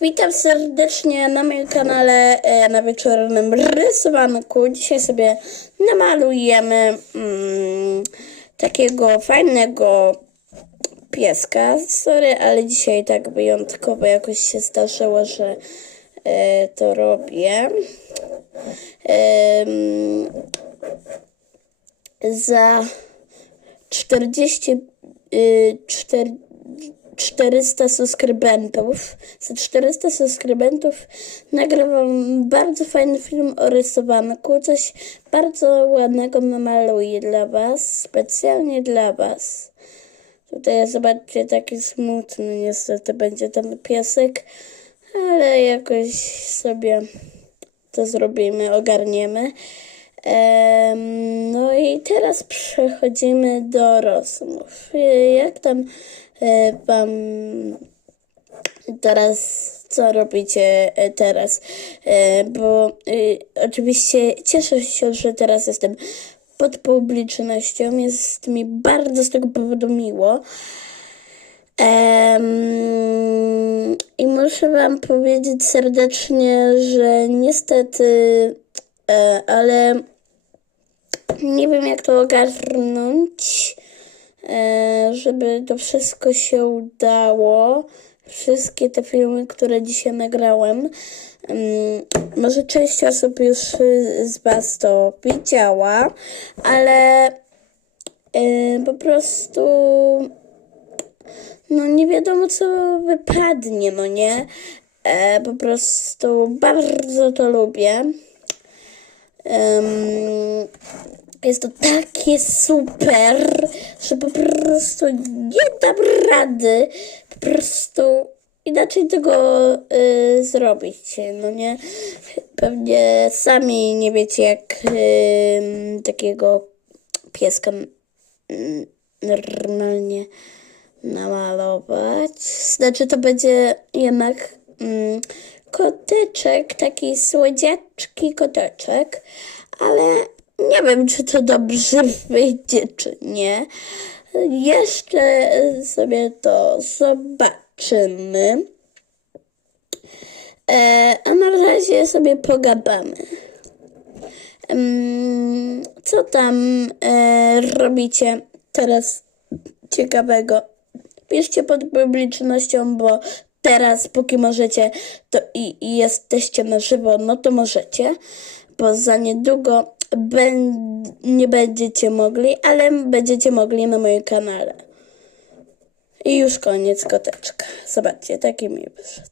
Witam serdecznie na moim kanale e, na wieczornym rysowanku. Dzisiaj sobie namalujemy mm, takiego fajnego pieska. Sorry, ale dzisiaj tak wyjątkowo jakoś się zdarzyło, że e, to robię. Em, za 40 y, czter- 400 subskrybentów. Za 400 subskrybentów nagrywam bardzo fajny film o rysowanku. Coś bardzo ładnego namaluję dla Was, specjalnie dla Was. Tutaj zobaczcie, taki smutny niestety będzie ten piesek, ale jakoś sobie to zrobimy, ogarniemy. No i teraz przechodzimy do rozmów. Jak tam e, Wam teraz, co robicie e, teraz? E, Bo oczywiście cieszę się, że teraz jestem pod publicznością. Jest mi bardzo z tego powodu miło. Em, I muszę Wam powiedzieć serdecznie, że niestety, ale nie wiem jak to ogarnąć, e, żeby to wszystko się udało. Wszystkie te filmy, które dzisiaj nagrałem. em, Może część osób już z Was to widziała, ale e, po prostu no nie wiadomo co wypadnie, no nie? E, po prostu bardzo to lubię. Em, jest to takie super, że po prostu nie dam rady po prostu inaczej tego y, zrobić, no nie? Pewnie sami nie wiecie jak y, takiego pieska mm, normalnie namalować. Znaczy to będzie jednak mm, koteczek, taki słodziaczki koteczek, ale nie wiem, czy to dobrze wyjdzie, czy nie. Jeszcze sobie to zobaczymy. E, a na razie sobie pogadamy. Co tam e, robicie teraz ciekawego? Piszcie pod publicznością, bo teraz, póki możecie, to i, i jesteście na żywo, no to możecie, bo za niedługo nie będziecie mogli, ale będziecie mogli na moim kanale. I już koniec koteczka. Zobaczcie, taki mi wyszedł.